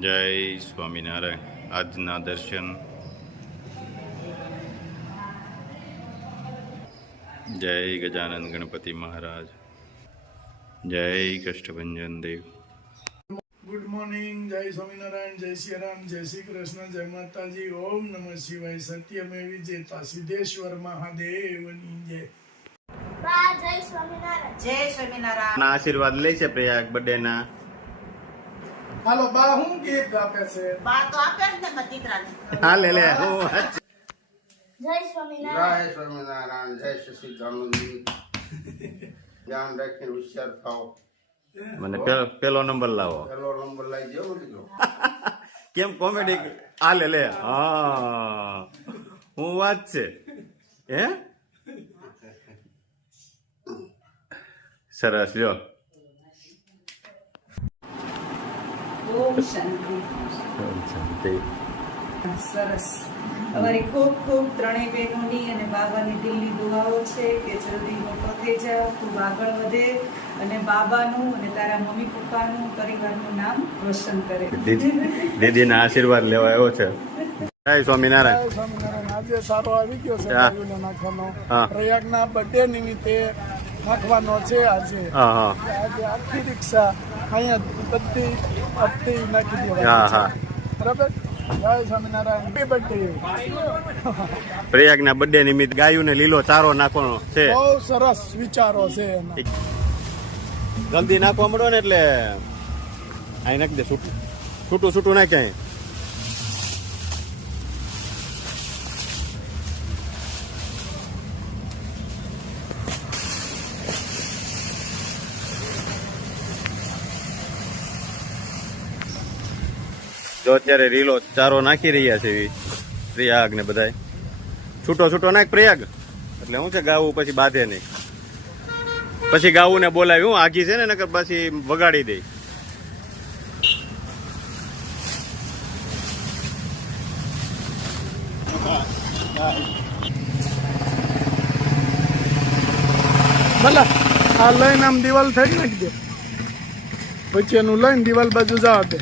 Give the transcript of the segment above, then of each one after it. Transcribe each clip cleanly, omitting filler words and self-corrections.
જય સ્વામિનારાયણ. આજના દર્શન. જય ગજાનંદ ગણપતિ મહારાજ. જય કષ્ટભંજન દેવ. Good morning. જય સ્વામિનારાયણ. જય શ્રી રામ. જય શ્રી કૃષ્ણ. જય માતાજી. ઓમ નમઃ શિવાય. સત્યમેવ જયતા. સિદ્ધેશ્વર મહાદેવની જય. જય સ્વામિનારાયણ. જય સ્વામિનારાયણ. આશીર્વાદ લે છે પ્રયાગ બર્થડે ના. હાલો બા, હું ગીત આપે છે? બા તો આપે જ ને મારા દીકરાને. હા લે લે. જય સ્વામિનારાયણ. જય સ્વામિનારાયણ. જય શ્રી ગામની ધ્યાન રાખીને હોશિયાર થાવ. મને પેલો નંબર લાવો. પેલો નંબર લઈ જેવો લીધો. કેમ કોમેડી? આ લે લે. હા, હું વાત છે હે. સરસ. લ્યો. ઓમ શાંતિ. શાંતિ. સરસ. અમારી ખૂબ ખૂબ ત્રણેય બહેનોની અને બાબાની દિલની દુઆઓ છે કે જલ્દી મોટો થઈ જાવ, ખૂબ આગળ વધે અને બાબાનું અને તારા મમ્મી પપ્પાનું પરિવારનું નામ રોશન કરે. દીદીના આશીર્વાદ લેવા આવ્યો છે. જય સ્વામિનારાયણ. જય સ્વામિનારાયણ. આજે સારો આવી ગયો છે હા. ગાયોને નાખવાનો. હા. પ્રયાગના બર્થડે નિમિત્તે નાખવાનો છે આજે. હા હા આજે આખી રિક્ષા અહીંયા બધી અપતી નાખી દેવાની હા છે. હા. બરાબર. જય સ્વામિનારાયણ. Happy birthday. પ્રયાગના બર્થડે નિમિત્ત ગાયોને લીલો ચારો નાખવાનો છે. બહુ સરસ વિચારો છે એના. જલ્દી નાખવા મળો ને એટલે અહીં નાખી દે. છૂટું છૂટું છૂટું નાખે અહીં. જો અત્યારે રીલો ચારો નાખી રહ્યા છે પ્રયાગ ને બધાય. છૂટો છૂટો નાખ પ્રયાગ. એટલે શું છે, ગાવું પછી બાંધે નહીં. પછી ગાવું ને બોલાવી. હું આગી છે ને નકર પછી વગાડી દે. ભલા આ લઈને આમ દિવાલ થઈ નાખી દે. પછી એનું લઈને દિવાલ બાજુ જવા દે.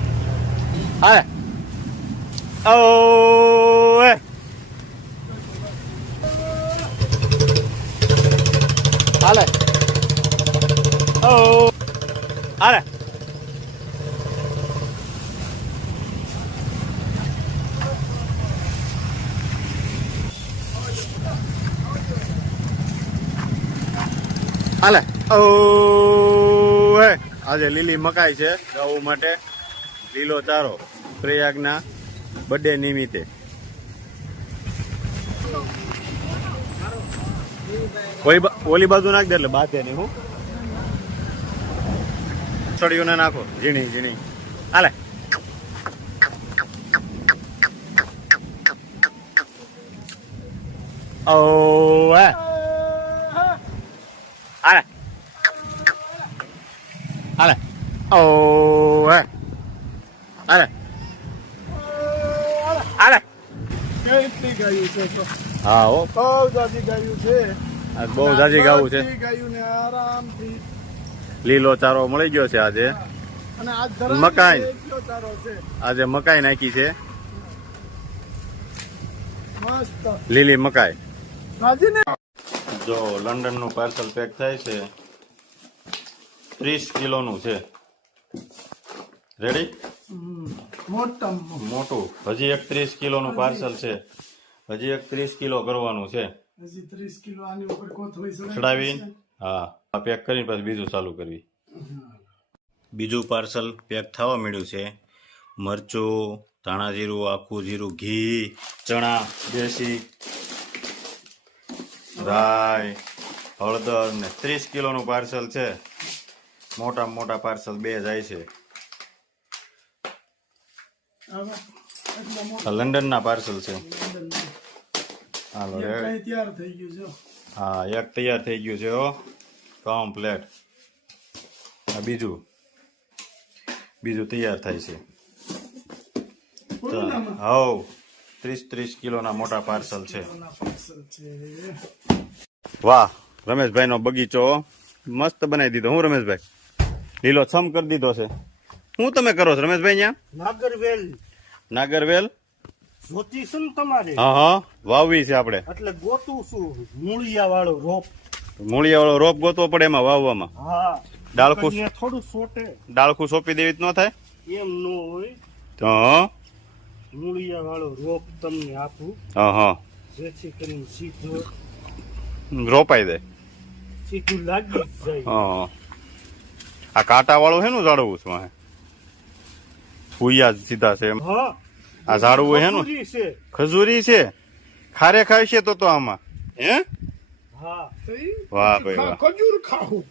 હાલે. ઓ હાલે. ઓ હાલે. હાલે. ઓ આજે લીલી મકાઈ છે ગાવું માટે. લીલો ચારો પ્રયાગના બર્થડે નિમિત્તે. ઓલી બાજુ નાખ દે એટલે બાધે નહીં. હું સળીઓને નાખો ઝીણી ઝીણી. હાલે. ઓ હાલે. હાલે. ઓ હાલે. હાલે. કેટલી ગાયું છે તો? હા હો, બહુ જાજી ગાયું છે. આ બહુ જાજી ગાવું છે. બધી ગાયુંને આરામથી. લીલો ચારો મળી ગયો છે આજે. અને આ ધરાવી મકાઈ. એટલો સારો છે. આજે મકાઈ નાખી છે, મસ્ત. લીલી મકાઈ. રાજી ને જો લંડન નું પાર્સલ પેક થાય છે. 30 કિલોનું છે. રેડી? મોટું. હજી એક 30 કિલોનું પાર્સલ છે. હજી એક 30 કિલો કરવાનું છે. હજી 30 કિલો આની ઉપર કોથળી ચડાવીને. હા, પેક કરીને પછી બીજું ચાલુ કરવી. બીજું પાર્સલ પેક થવા મળ્યું છે. મરચું, ધાણા જીરું, આખું જીરું, ઘી, ચણા, દેશી રાઈ, હળદર ને 30 કિલોનું પાર્સલ છે. મોટામાં મોટા પાર્સલ 2 જાય છે. આ લંડનના પાર્સલ છે. હાલો કઈ તૈયાર થઈ ગયું છે. હા, એક તૈયાર થઈ ગયું છે. હો કમ્પ્લેટ. આ બીજું તૈયાર થાય છે. હવ 30 કિલોના મોટા પાર્સલ છે. વાહ, રમેશભાઈ નો બગીચો મસ્ત બનાવી દીધો. હું રમેશભાઈ લીલો છમ કરી દીધો છે. શું તમે કરો છો રમેશભાઈ? અહીંયા નાગરવેલ જોતી છે ને તમારે? હા વાવવી છે આપણે. એટલે ગોતું છું મૂળિયા વાળો રોપ. મૂળિયા વાળો રોપ ગોતવો પડે એમાં વાવવામાં. હા, ડાળખું થોડું સોટે. ડાળખું સોંપી દેવી ન થાય એમ નો હોય. તો મૂળિયા વાળો રોપ તમને આપું, હા જેથી કરીને સીધો રોપાઈ દે. સીધું લાગી જ જાય. હા, આ કાંટા વાળું છે નું જાળવું છે? ફૂયા સીધા છે એમ. હા, આ ઝાડવું છે નું ખજૂરી છે. ખજૂરી છે. ખારે ખાય છે તો આમાં હે? હા, વાહ ભાઈ વાહ, ખજૂર ખાવું.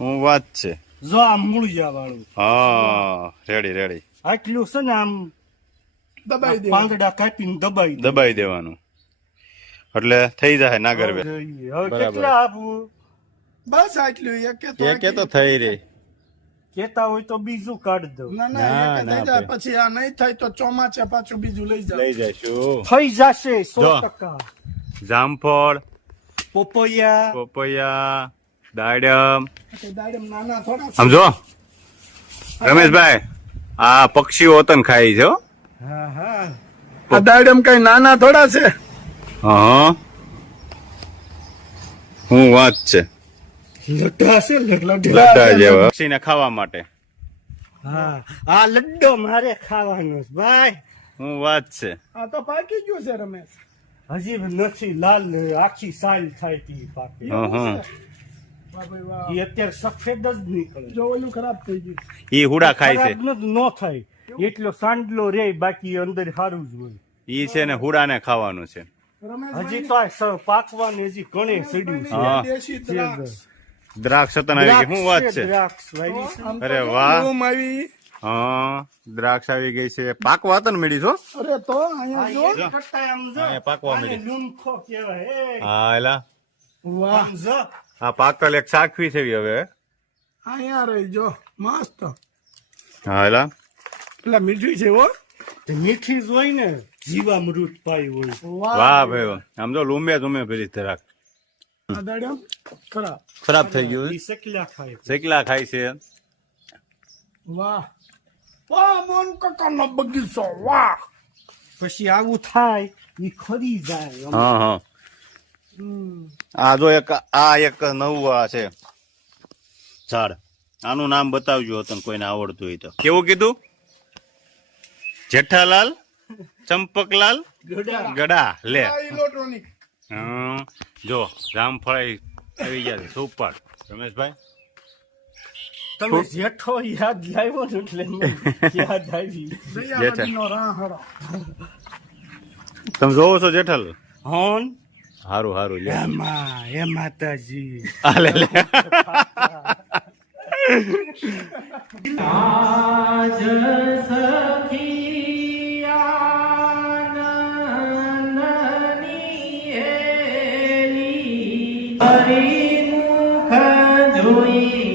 હું વાત છે. જો આ મૂળિયા વાળું. હા, રેડી. આટલું છે ને આમ દબાઈ દે. પાંદડા કાપીને દબાઈ દેવાનું એટલે થઈ જાય નાગરવેલ. હવે કેટલા આપવું? બસ આટલું એક કે તો થઈ રહી. કેતા હોય તો બીજું કાઢ દો. ના ના, એક થઈ જાય. પછી આ નહીં થાય તો ચોમાસે પાછું બીજું લઈ જાવ. લઈ જઈશું. થઈ જશે જો. 100%. જામફળ, પોપૈયા, દાડમ. દાડમ નાના થોડા છે. સમજો રમેશભાઈ, આ પક્ષીઓ તન ખાય છે. હો. હા, આ દાડમ કઈ નાના થોડા છે. હા, હું વાત છે. લડ્ડા છે લડ્ડા જેવા પક્ષીને ખાવા માટે. હા, આ લડ્ડો મારે ખાવાનો છે ભાઈ. હું વાત છે. આ તો પાકી ગયું છે રમેશ. હજી નથી લાલ, આખી સાલ થાય તી પાકે. હા વાહ ભાઈ વાહ. એ અત્યારે સફેદ જ નીકળે. જો ઓલું ખરાબ થઈ ગયું. ઈ હુડા ખાય છે. ખરાબ ન થાય એટલો સાંડલો રે, બાકી અંદર સારું જ હોય. ઈ છે ને હુડાને ખાવાનું છે. હજી તો આ પાકવાની હજી ઘણી સીડ્યું છે. હા. દેશી દ્રાક્ષ. દ્રાક્ષ હતા આવી ગઈ. શું વાત છે? દ્રાક્ષ વાવી છે. આમ તો અરે જો વાહ. bloom આવી. હા, દ્રાક્ષ આવી ગઈ છે. પાકવા હતા ને મેળી છો? અરે તો અહીંયા જો. આ એક કરતા આમ જો. હા, પાકવા આને માંડી. લૂમખો કહેવાય. એ, હા એલા, વાહ. આમ જો. આ પાકલ એક સાખવી છે હવે. અહીંયા રહી જો મસ્ત. હા એલા, પેલા મીઠી છે હો. તે મીઠી જ હોય ને, જીવામૃત પાઈ હોય. વાહ ભાઈ વાહ. આમ તો લૂંબે ભરી ધરાક. આ દાડમ ખરાબ. ખરાબ થઈ ગયું. ઈ શકલા ખાય. શેકલા ખાય છે. વાહ વાહ મોન કાકાનો બગીચો. વાહ. પછી આવું થાય ઈ ખરી જાય. હા આ જો એક નવું આ છે ઝાડ. આનું નામ બતાવજો તને કોઈને આવડતું હોય તો. કેવું કીધું? જેઠાલાલ ચંપકલાલ ગડા. લે ઇલેક્ટ્રોનિક. જો જામફળ આવી ગયા છે. સુપર રમેશભાઈ. તમે જેઠો યાદ લાવ્યો ને એટલે મને યાદ આવી. દયાવાડીનો રાહડો. તમે જોવો છો જેઠાલાલ? હોન હારું લે. એમાં એ માતાજી. આ લે લે. આજ સખી આનંદની હેલી હરિ મુખ જોઈ